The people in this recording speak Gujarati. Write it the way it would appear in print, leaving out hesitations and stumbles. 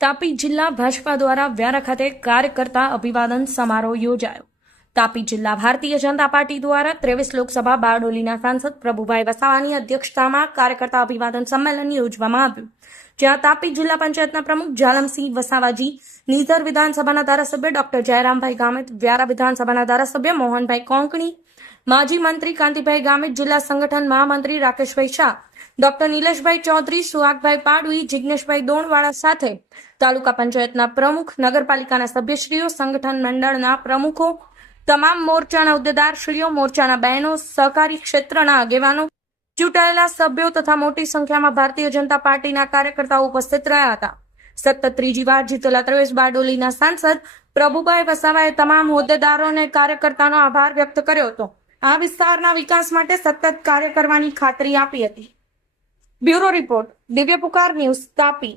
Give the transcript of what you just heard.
તાપી જિલ્લા ભાજપા દ્વારા વ્યારા ખાતે કાર્યકર્તા અભિવાદન સમારોહ યોજાયો. તાપી જિલ્લા ભારતીય જનતા પાર્ટી દ્વારા 23 લોકસભા બારડોલીના સાંસદ પ્રભુભાઈ વસાવાની અધ્યક્ષતામાં કાર્યકર્તા અભિવાદન સંમેલન યોજવામાં આવ્યું, જ્યાં તાપી જિલ્લા પંચાયતના પ્રમુખ જાલમસિંહ વસાવાજી, નીધર વિધાનસભાના ધારાસભ્ય ડોક્ટર જયરામભાઈ ગામિત, વ્યારા વિધાનસભાના ધારાસભ્ય મોહનભાઈ કોંકણી, માજી મંત્રી કાંતિભાઈ ગામિત, જિલ્લા સંગઠન મહામંત્રી રાકેશભાઈ શાહ, ડોક્ટર નિલેશભાઈ ચૌધરી, સુહાગભાઈ પાડવી, જિજ્ઞેશભાઈ દોણવાળા સાથે તાલુકા પંચાયતના પ્રમુખ, નગરપાલિકાના સભ્યશ્રીઓ, સંગઠન મંડળના પ્રમુખો, તમામ મોરચાના હોદ્દેદારશ્રીઓ, મોરચાના બહેનો, સહકારી ક્ષેત્રના આગેવાનો, ચૂંટાયેલા સભ્યો તથા મોટી સંખ્યામાં ભારતીય જનતા પાર્ટીના કાર્યકર્તાઓ ઉપસ્થિત રહ્યા હતા. સતત ત્રીજી વાર જીતેલા 23 બારડોલીના સાંસદ પ્રભુભાઈ વસાવાએ તમામ હોદ્દેદારો અને કાર્યકર્તાનો આભાર વ્યક્ત કર્યો હતો. આ વિસ્તારના વિકાસ માટે સતત કાર્ય કરવાની ખાતરી આપી હતી. બ્યુરો રિપોર્ટ, દિવ્ય પુકાર ન્યૂઝ, તાપી.